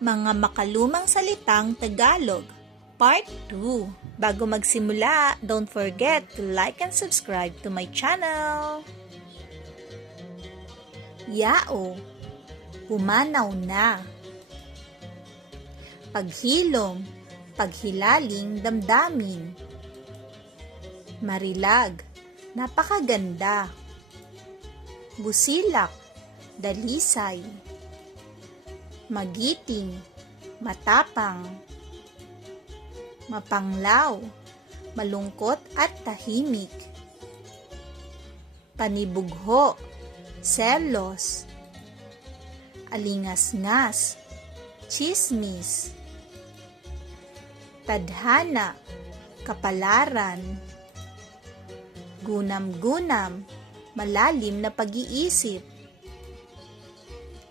Mga makalumang salitang Tagalog, Part 2. Bago magsimula, don't forget to like and subscribe to my channel. Yao, pumanaw na. Paghilom, paghilaling damdamin. Marilag, napakaganda. Busilak, dalisay. Magiting, matapang. Mapanglaw, malungkot at tahimik. Panibugho, selos. Alingas-ngas, chismis. Tadhana, kapalaran. Gunam-gunam, malalim na pag-iisip.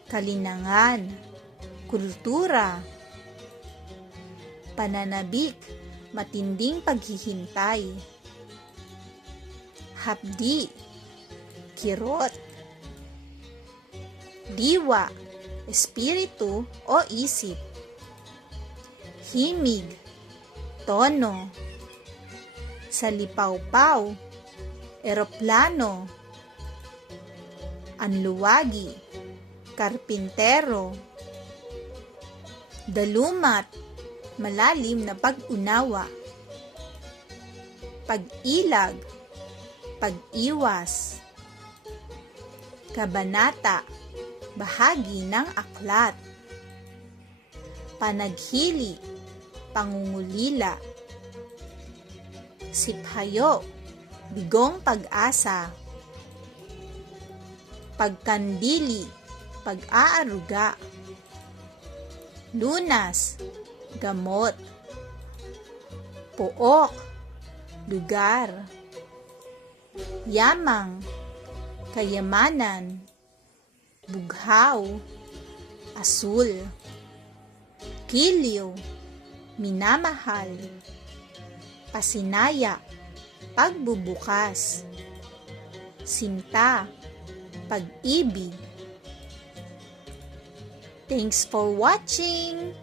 Kalinangan, kultura. Pananabik, matinding paghihintay. Hapdi, kirot. Diwa, espiritu o isip. Himig, tono. Salipaw-paw, eroplano. Anluwagi, karpintero. Dalumat, malalim na pag-unawa. Pag-ilag, pag-iwas. Kabanata, bahagi ng aklat. Panaghili, pangungulila. Siphayo, bigong pag-asa. Pagkandili, pag-aaruga. Lunas, gamot. Pook, lugar. Yamang, kayamanan. Bughaw, asul. Kiliw, minamahal. Pasinaya, pagbubukas. Sinta, pag-ibig. Thanks for watching!